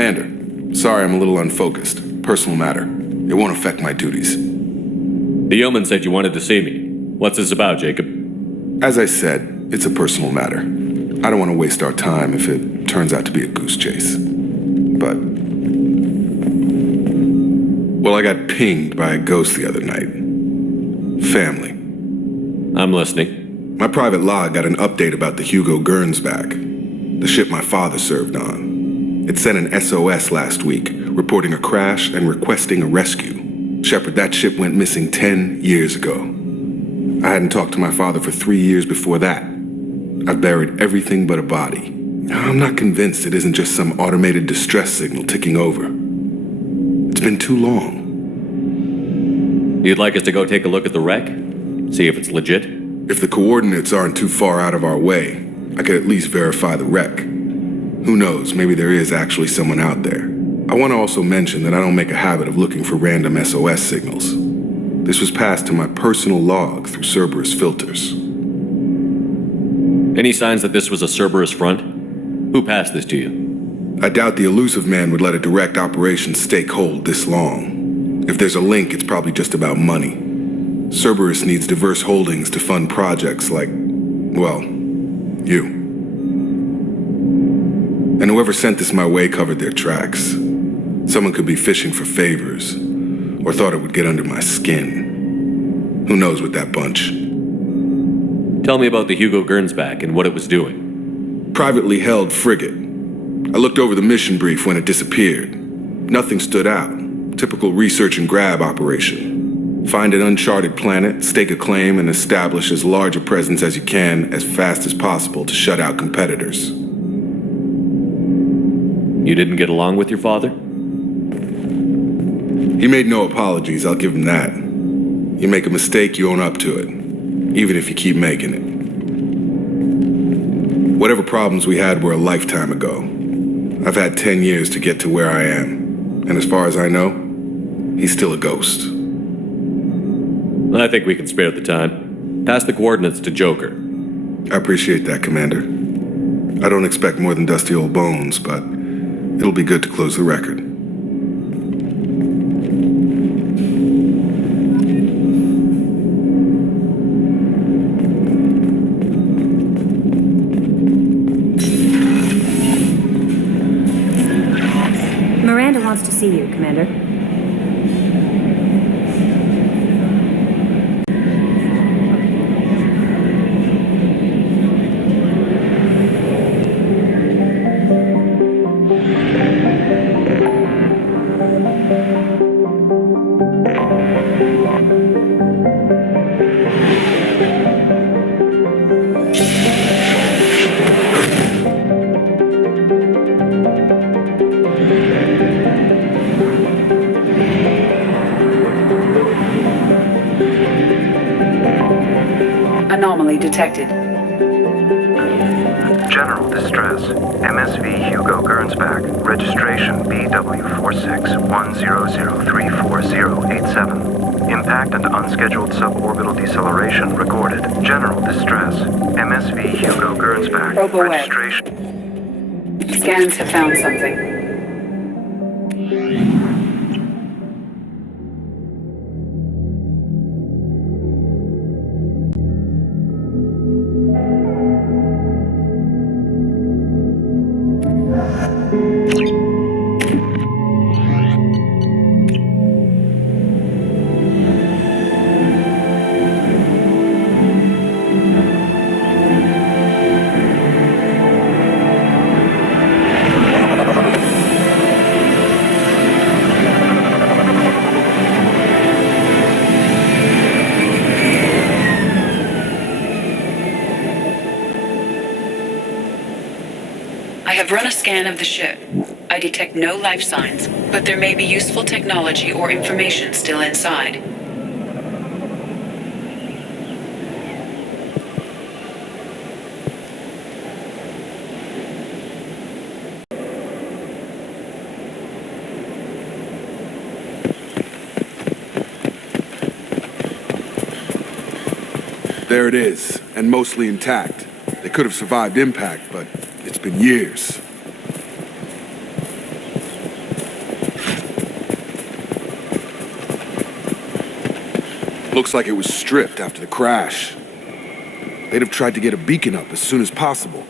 Commander, sorry I'm a little unfocused. Personal matter. It won't affect my duties. The yeoman said you wanted to see me. What's this about, Jacob? As I said, it's a personal matter. I don't want to waste our time if it turns out to be a goose chase. But... well, I got pinged by a ghost the other night. Family. I'm listening. My private log got an update about the Hugo Gernsback, the ship my father served on. It sent an SOS last week, reporting a crash and requesting a rescue. Shepard, that ship went missing 10 years ago. I hadn't talked to my father for 3 years before that. I've buried everything but a body. I'm not convinced it isn't just some automated distress signal ticking over. It's been too long. You'd like us to go take a look at the wreck? See if it's legit? If the coordinates aren't too far out of our way, I could at least verify the wreck. Who knows, maybe there is actually someone out there. I want to also mention that I don't make a habit of looking for random SOS signals. This was passed to my personal log through Cerberus filters. Any signs that this was a Cerberus front? Who passed this to you? I doubt the elusive man would let a direct operations stake hold this long. If there's a link, it's probably just about money. Cerberus needs diverse holdings to fund projects like, well, you. And whoever sent this my way covered their tracks. Someone could be fishing for favors, or thought it would get under my skin. Who knows with that bunch? Tell me about the Hugo Gernsback and what it was doing. Privately held frigate. I looked over the mission brief when it disappeared. Nothing stood out. Typical research and grab operation. Find an uncharted planet, stake a claim, and establish as large a presence as you can as fast as possible to shut out competitors. You didn't get along with your father? He made no apologies, I'll give him that. You make a mistake, you own up to it. Even if you keep making it. Whatever problems we had were a lifetime ago. I've had 10 years to get to where I am. And as far as I know, he's still a ghost. I think we can spare the time. Pass the coordinates to Joker. I appreciate that, Commander. I don't expect more than dusty old bones, but it'll be good to close the record. Miranda wants to see you, Commander. Anomaly detected. General distress. MSV Hugo Gernsback. Registration BW4610034087. Impact and unscheduled suborbital deceleration recorded. General distress. MSV Hugo Gernsback. Registration. Scans have found something. I have run a scan of the ship. I detect no life signs, but there may be useful technology or information still inside. There it is, and mostly intact. They could have survived impact, but it's been years. Looks like it was stripped after the crash. They'd have tried to get a beacon up as soon as possible.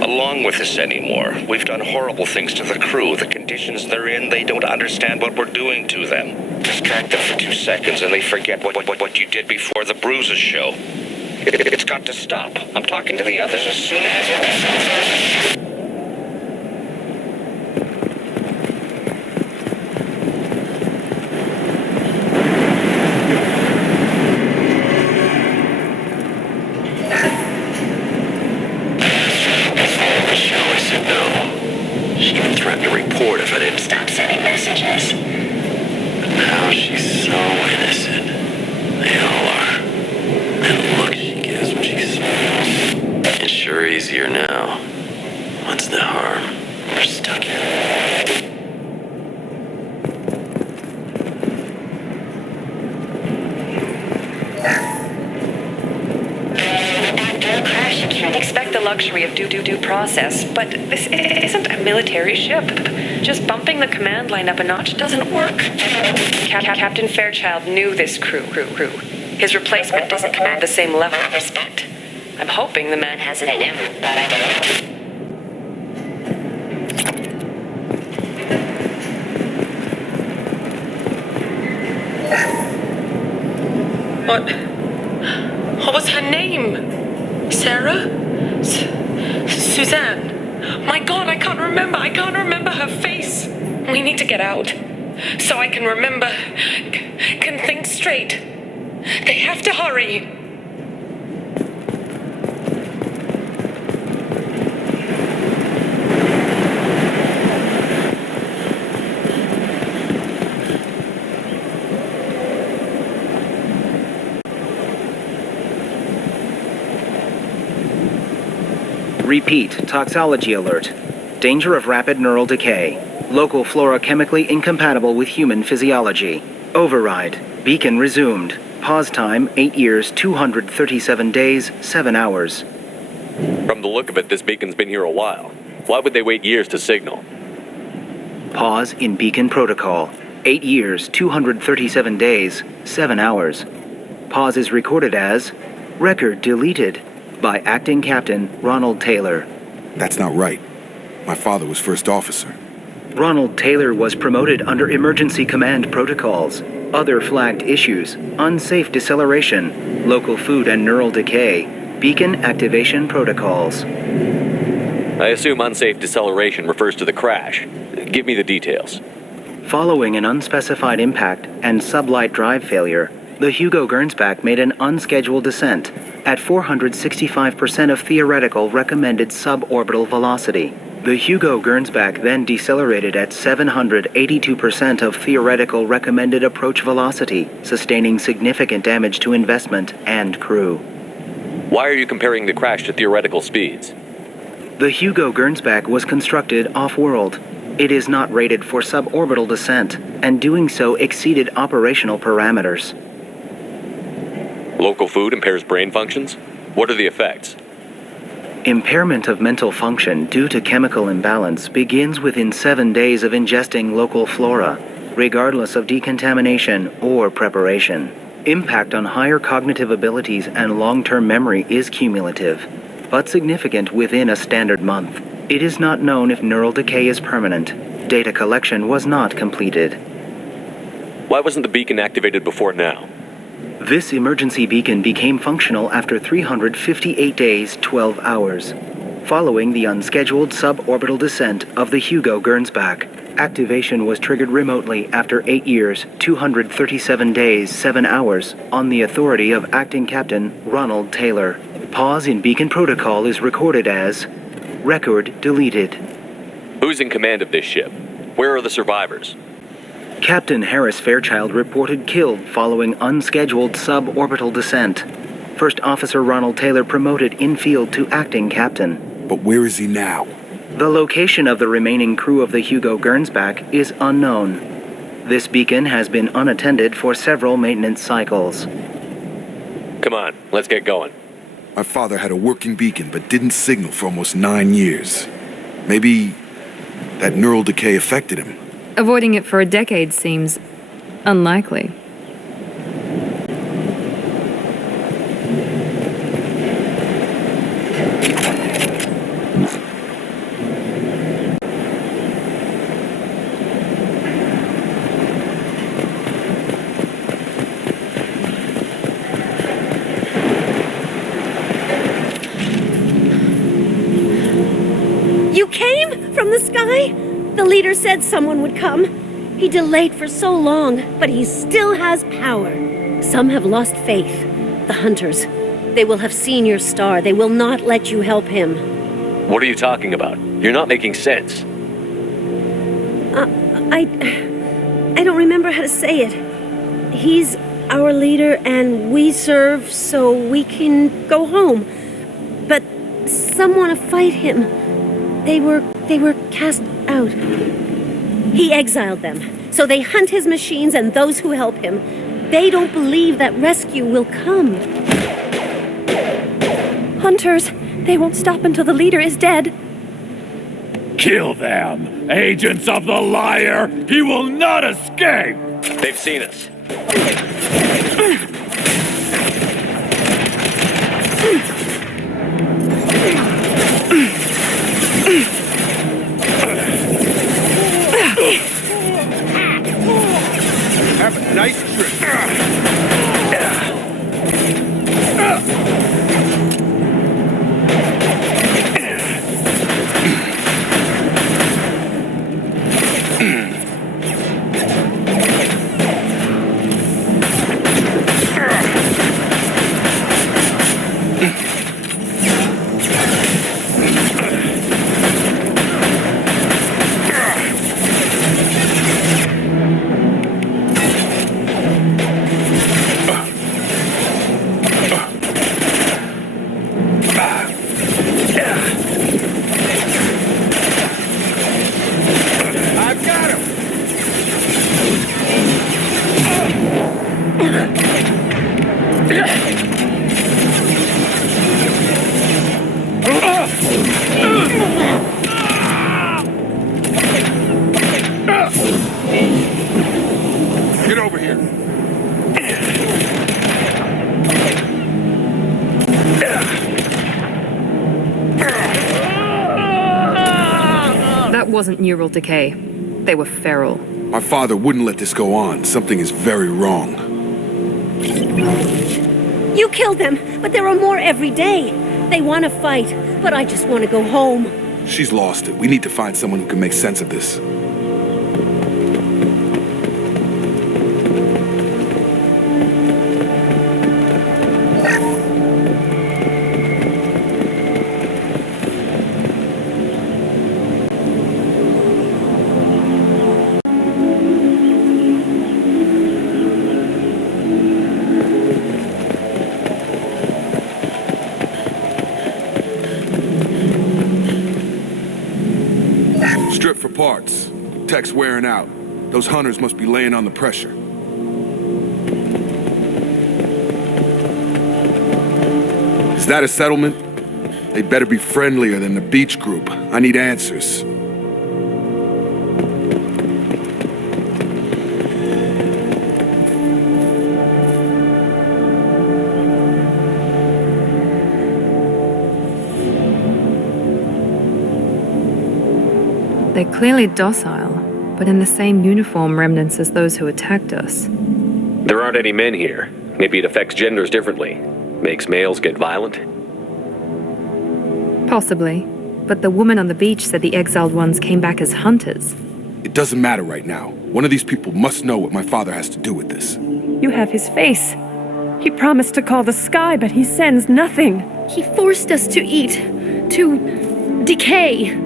Along with this anymore. We've done horrible things to the crew. The conditions they're in, they don't understand what we're doing to them. Distract them for 2 seconds and they forget what you did before the bruises show. It's got to stop. I'm talking to the others as soon as... Due process, but this isn't a military ship. Just bumping the command line up a notch doesn't work. Captain Fairchild knew this crew. His replacement doesn't command the same level of respect. I'm hoping the man has it in him, but I don't. What was her name? Sarah? Suzanne. My God, I can't remember her face. We need to get out. So I can remember, can think straight. They have to hurry. Repeat, toxology alert. Danger of rapid neural decay. Local flora chemically incompatible with human physiology. Override. Beacon resumed. Pause time 8 years, 237 days, 7 hours. From the look of it, this beacon's been here a while. Why would they wait years to signal? Pause in beacon protocol. 8 years, 237 days, 7 hours. Pause is recorded as record deleted by Acting Captain Ronald Taylor. That's not right. My father was first officer. Ronald Taylor was promoted under emergency command protocols. Other flagged issues: unsafe deceleration, local food and neural decay, beacon activation protocols. I assume unsafe deceleration refers to the crash. Give me the details. Following an unspecified impact and sublight drive failure, the Hugo Gernsback made an unscheduled descent at 465% of theoretical recommended suborbital velocity. The Hugo Gernsback then decelerated at 782% of theoretical recommended approach velocity, sustaining significant damage to investment and crew. Why are you comparing the crash to theoretical speeds? The Hugo Gernsback was constructed off-world. It is not rated for suborbital descent, and doing so exceeded operational parameters. Local food impairs brain functions? What are the effects? Impairment of mental function due to chemical imbalance begins within 7 days of ingesting local flora, regardless of decontamination or preparation. Impact on higher cognitive abilities and long-term memory is cumulative, but significant within a standard month. It is not known if neural decay is permanent. Data collection was not completed. Why wasn't the beacon activated before now? This emergency beacon became functional after 358 days, 12 hours, following the unscheduled suborbital descent of the Hugo Gernsback. Activation was triggered remotely after 8 years, 237 days, 7 hours, on the authority of Acting Captain Ronald Taylor. Pause in beacon protocol is recorded as record deleted. Who's in command of this ship? Where are the survivors? Captain Harris Fairchild reported killed following unscheduled suborbital descent. First Officer Ronald Taylor promoted in-field to acting captain. But where is he now? The location of the remaining crew of the Hugo Gernsback is unknown. This beacon has been unattended for several maintenance cycles. Come on, let's get going. My father had a working beacon but didn't signal for almost 9 years. Maybe that neural decay affected him. Avoiding it for a decade seems unlikely. You came from the sky? The leader said someone would come. He delayed for so long, but he still has power. Some have lost faith. The hunters. They will have seen your star. They will not let you help him. What are you talking about? You're not making sense. I don't remember how to say it. He's our leader and we serve so we can go home. But some want to fight him. They were cast out. He exiled them, so they hunt his machines and those who help him. They don't believe that rescue will come. Hunters, they won't stop until the leader is dead. Kill them! Agents of the Lair! He will not escape! They've seen us. Have a nice trip. Get over here. That wasn't neural decay. They were feral. My father wouldn't let this go on. Something is very wrong. You killed them, but there are more every day. They want to fight, but I just want to go home. She's lost it. We need to find someone who can make sense of this. Strip for parts. Tech's wearing out. Those hunters must be laying on the pressure. Is that a settlement? They better be friendlier than the beach group. I need answers. They're clearly docile, but in the same uniform remnants as those who attacked us. There aren't any men here. Maybe it affects genders differently. Makes males get violent? Possibly. But the woman on the beach said the exiled ones came back as hunters. It doesn't matter right now. One of these people must know what my father has to do with this. You have his face. He promised to call the sky, but he sends nothing. He forced us to eat, to decay.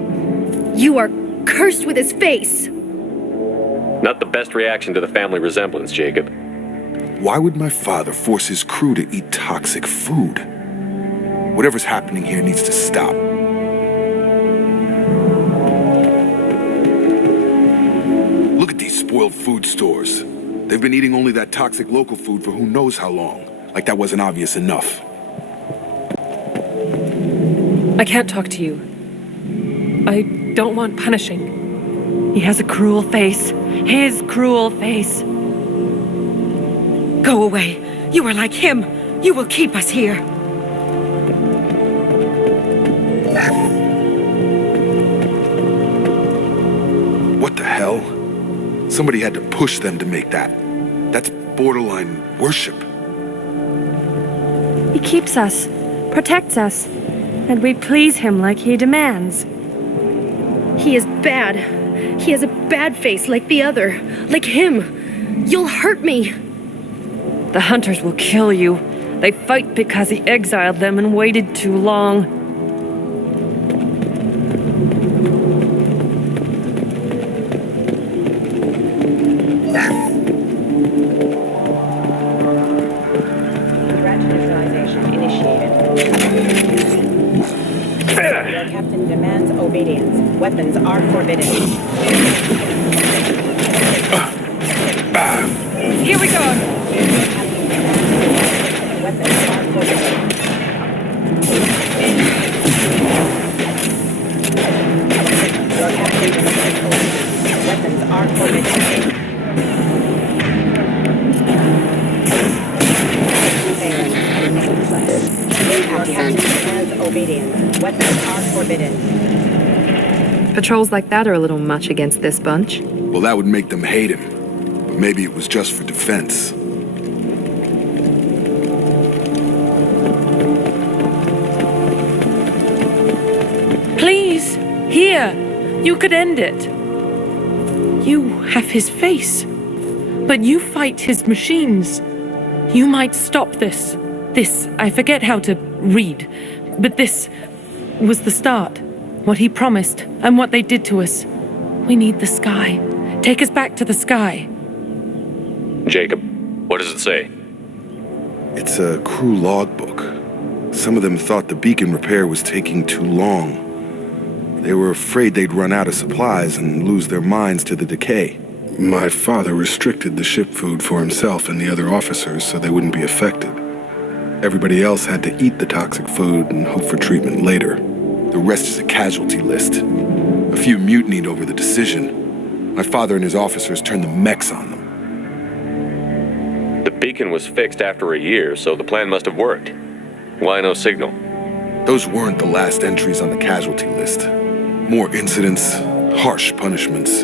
You are cursed with his face. Not the best reaction to the family resemblance, Jacob. Why would my father force his crew to eat toxic food? Whatever's happening here needs to stop. Look at these spoiled food stores. They've been eating only that toxic local food for who knows how long. Like that wasn't obvious enough. I can't talk to you. I don't want punishing. He has a cruel face. His cruel face. Go away. You are like him. You will keep us here. What the hell? Somebody had to push them to make that. That's borderline worship. He keeps us, protects us, and we please him like he demands. He is bad. He has a bad face like the other. Like him. You'll hurt me. The hunters will kill you. They fight because he exiled them and waited too long. Strategization initiated. Your captain demands obedience. Weapons are forbidden. Here we go! Weapons are forbidden. Your captain demands obedience. Weapons are forbidden. Your captain demands obedience. Weapons are forbidden. Patrols like that are a little much against this bunch. Well, that would make them hate him. But maybe it was just for defense. Please, here, you could end it. You have his face, but you fight his machines. You might stop this. I forget how to read, but this was the start. What he promised, and what they did to us. We need the sky. Take us back to the sky. Jacob, what does it say? It's a crew logbook. Some of them thought the beacon repair was taking too long. They were afraid they'd run out of supplies and lose their minds to the decay. My father restricted the ship food for himself and the other officers so they wouldn't be affected. Everybody else had to eat the toxic food and hope for treatment later. The rest is a casualty list. A few mutinied over the decision. My father and his officers turned the mechs on them. The beacon was fixed after a year, so the plan must have worked. Why no signal? Those weren't the last entries on the casualty list. More incidents, harsh punishments.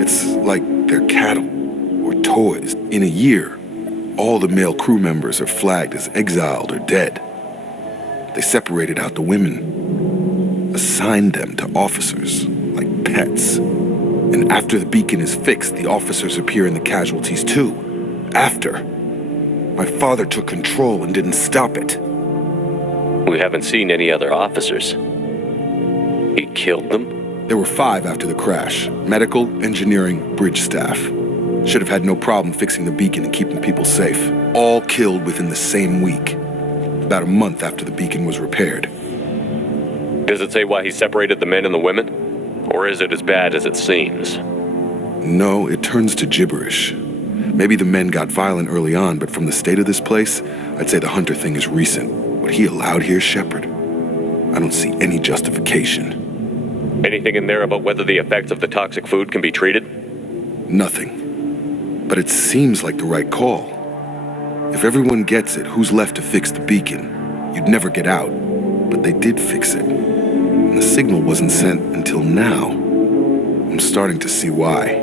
It's like they're cattle or toys. In a year, all the male crew members are flagged as exiled or dead. They separated out the women, assigned them to officers like pets. And after the beacon is fixed, the officers appear in the casualties too. After. My father took control and didn't stop it. We haven't seen any other officers. He killed them? There were 5 after the crash. Medical, engineering, bridge staff. Should have had no problem fixing the beacon and keeping people safe. All killed within the same week. About a month after the beacon was repaired. Does it say why he separated the men and the women? Or is it as bad as it seems? No, it turns to gibberish. Maybe the men got violent early on, but from the state of this place, I'd say the Hunter thing is recent. What he allowed here, Shepard, I don't see any justification. Anything in there about whether the effects of the toxic food can be treated? Nothing. But it seems like the right call. If everyone gets it, who's left to fix the beacon? You'd never get out. But they did fix it. And the signal wasn't sent until now. I'm starting to see why.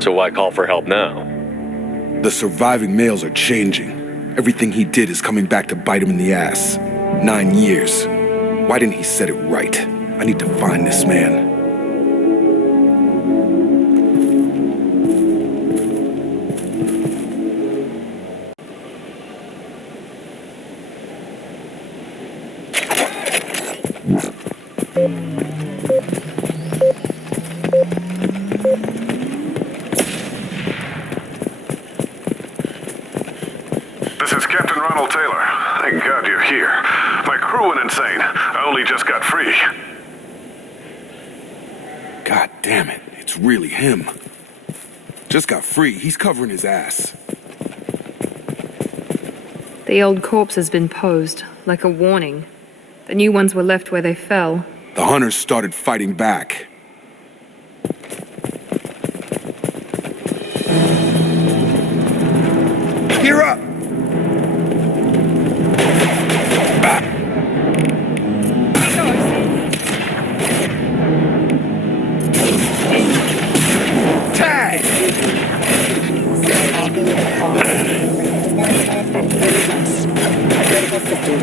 So why call for help now? The surviving males are changing. Everything he did is coming back to bite him in the ass. 9 years. Why didn't he set it right? I need to find this man. This is Captain Ronald Taylor. Thank God you're here. My crew went insane. I only just got free. God damn it, it's really him. Just got free, he's covering his ass. The old corpse has been posed, like a warning. The new ones were left where they fell. The hunters started fighting back. Gear up!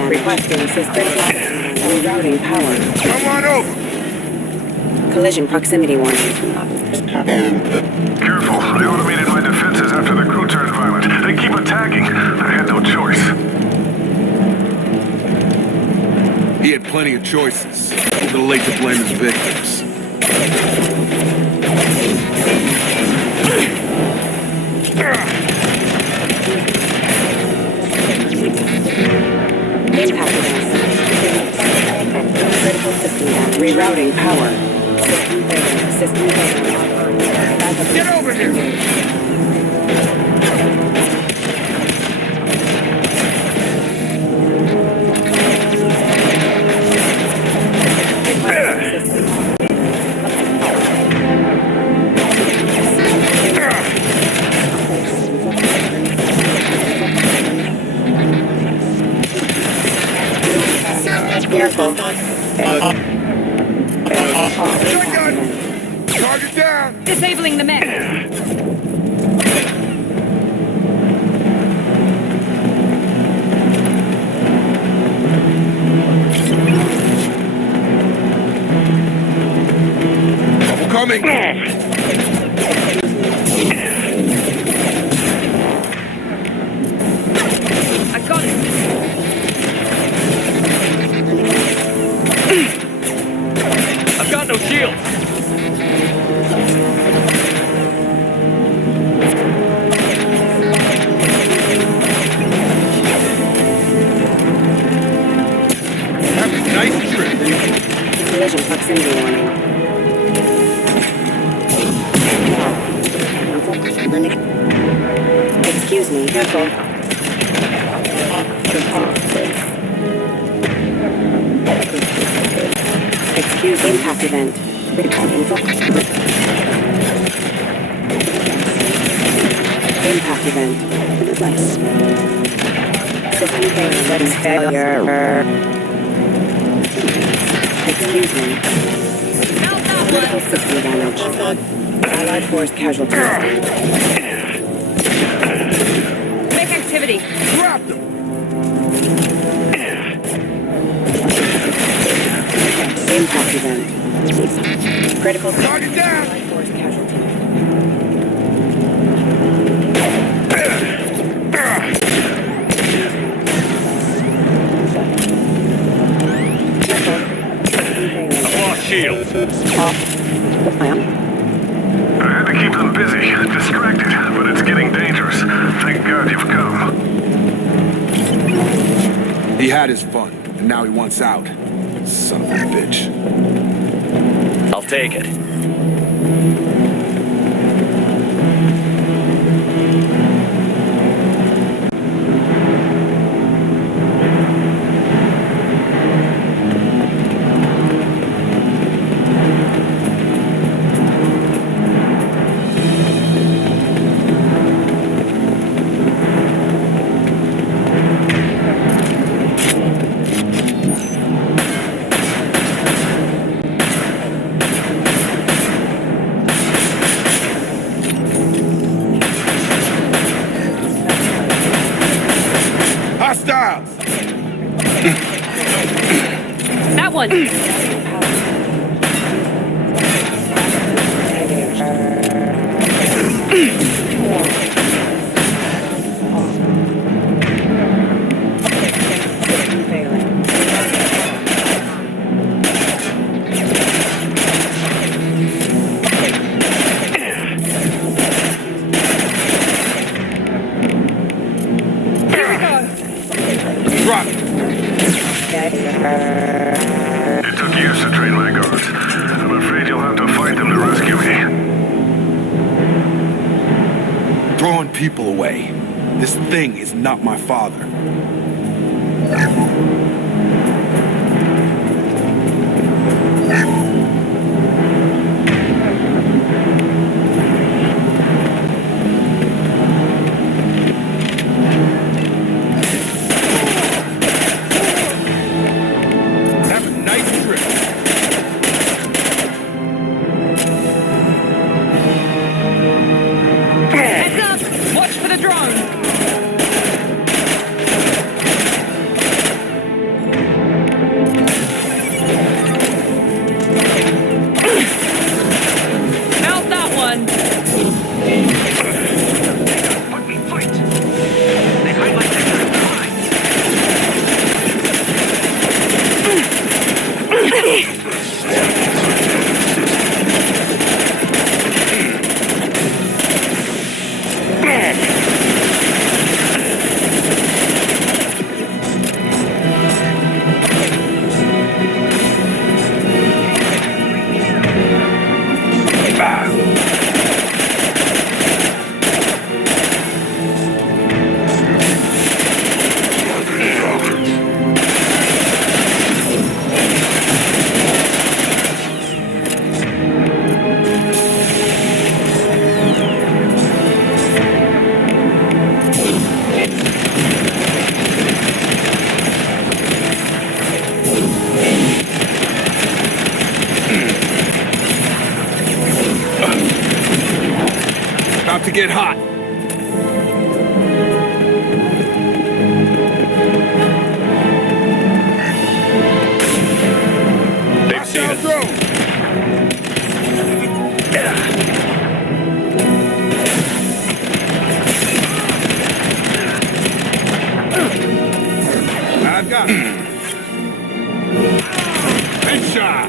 Requesting assistance. Rerouting power. Come on over! Collision proximity warning. Careful. I automated my defenses after the crew turned violent. They keep attacking. I had no choice. He had plenty of choices. A little late to blame his victims. Rerouting power. System failure. Get over here! Careful. Target down! Disabling the mech. Trouble coming! I got it. I've got no shield. Nice trip. Collision proximity warning. Excuse me. Careful. Excuse impact event. Impact event. System failure. Excuse me. Critical system damage. Allied force casualty. Mech activity. Drop them! Impact event. Critical Target down! Allied force casualty. I've lost shield. I had to keep them busy, distracted, but it's getting dangerous. Thank God you've come. He had his fun, and now he wants out. Son of a bitch. I'll take it. Hostiles! That one. Drop! It took years to train my guards. I'm afraid you'll have to fight them to rescue me. Throwing people away. This thing is not my father. Have a nice trip. Heads up! Watch for the drone! Mount that one! Let me fight! They hide like they're About to get hot. They've seen us. I've got it. Headshot.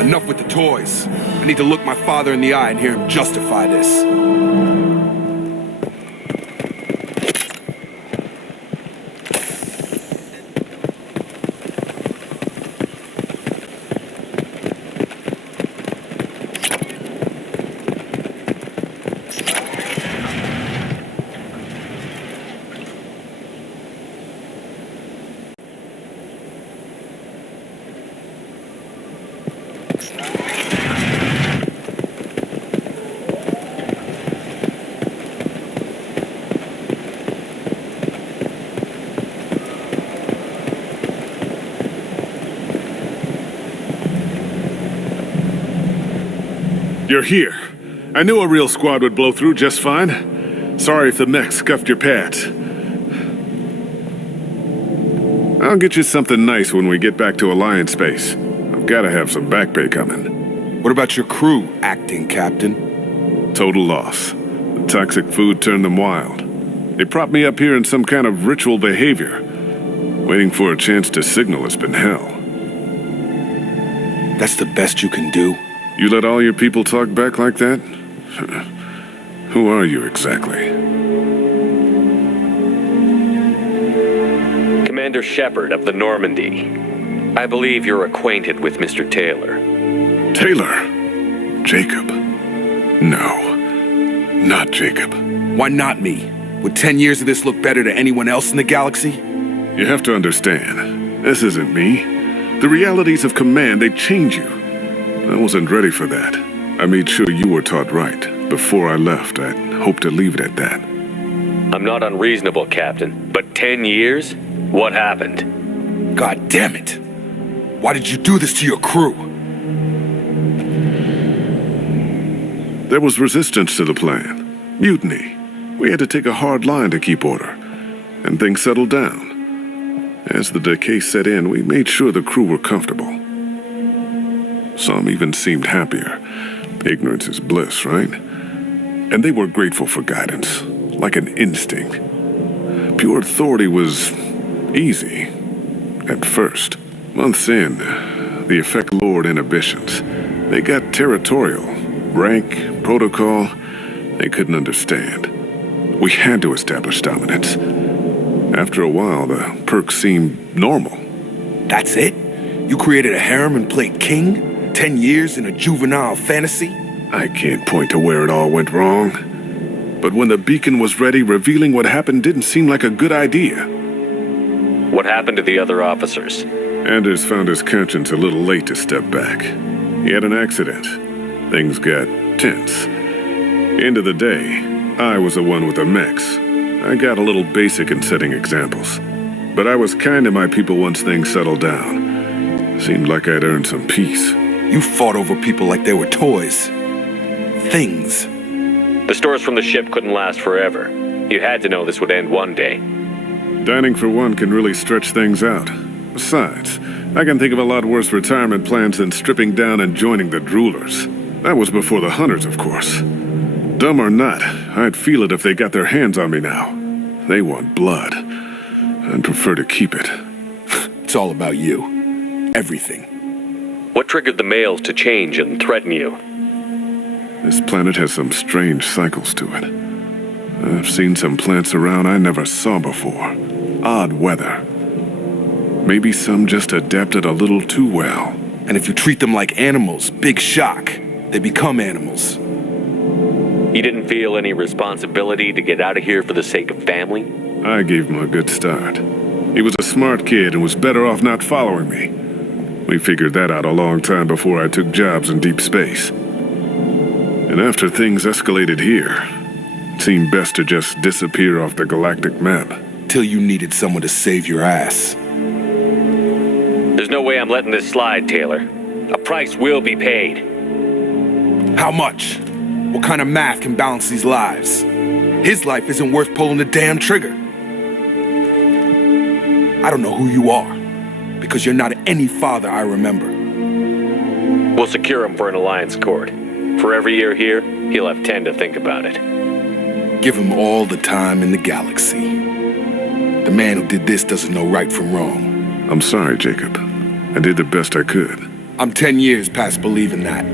Enough with the toys. I need to look my father in the eye and hear him justify this. You're here. I knew a real squad would blow through just fine. Sorry if the mech scuffed your pads. I'll get you something nice when we get back to Alliance space. I've gotta have some back pay coming. What about your crew, acting captain? Total loss. The toxic food turned them wild. They propped me up here in some kind of ritual behavior. Waiting for a chance to signal has been hell. That's the best you can do? You let all your people talk back like that? Who are you exactly? Commander Shepard of the Normandy. I believe you're acquainted with Mr. Taylor. Taylor? Jacob? No. Not Jacob. Why not me? Would 10 years of this look better to anyone else in the galaxy? You have to understand, this isn't me. The realities of command, they change you. I wasn't ready for that. I made sure you were taught right. Before I left, I'd hoped to leave it at that. I'm not unreasonable, Captain, but 10 years? What happened? God damn it! Why did you do this to your crew? There was resistance to the plan. Mutiny. We had to take a hard line to keep order. And things settled down. As the decay set in, we made sure the crew were comfortable. Some even seemed happier. Ignorance is bliss, right? And they were grateful for guidance, like an instinct. Pure authority was easy, at first. Months in, the effect lowered inhibitions. They got territorial. Rank, protocol, they couldn't understand. We had to establish dominance. After a while, the perks seemed normal. That's it? You created a harem and played king? 10 years in a juvenile fantasy? I can't point to where it all went wrong. But when the beacon was ready, revealing what happened didn't seem like a good idea. What happened to the other officers? Anders found his conscience a little late to step back. He had an accident. Things got tense. End of the day, I was the one with the mechs. I got a little basic in setting examples. But I was kind to my people once things settled down. Seemed like I'd earned some peace. You fought over people like they were toys. Things. The stores from the ship couldn't last forever. You had to know this would end one day. Dining for one can really stretch things out. Besides, I can think of a lot worse retirement plans than stripping down and joining the droolers. That was before the hunters, of course. Dumb or not, I'd feel it if they got their hands on me now. They want blood. I'd prefer to keep it. It's all about you. Everything. What triggered the males to change and threaten you? This planet has some strange cycles to it. I've seen some plants around I never saw before. Odd weather. Maybe some just adapted a little too well. And if you treat them like animals, big shock. They become animals. You didn't feel any responsibility to get out of here for the sake of family? I gave him a good start. He was a smart kid and was better off not following me. We figured that out a long time before I took jobs in deep space. And after things escalated here, it seemed best to just disappear off the galactic map. Till you needed someone to save your ass. There's no way I'm letting this slide, Taylor. A price will be paid. How much? What kind of math can balance these lives? His life isn't worth pulling the damn trigger. I don't know who you are, because you're not any father I remember. We'll secure him for an alliance accord. For every year here, he'll have 10 to think about it. Give him all the time in the galaxy. The man who did this doesn't know right from wrong. I'm sorry, Jacob. I did the best I could. I'm 10 years past believing that.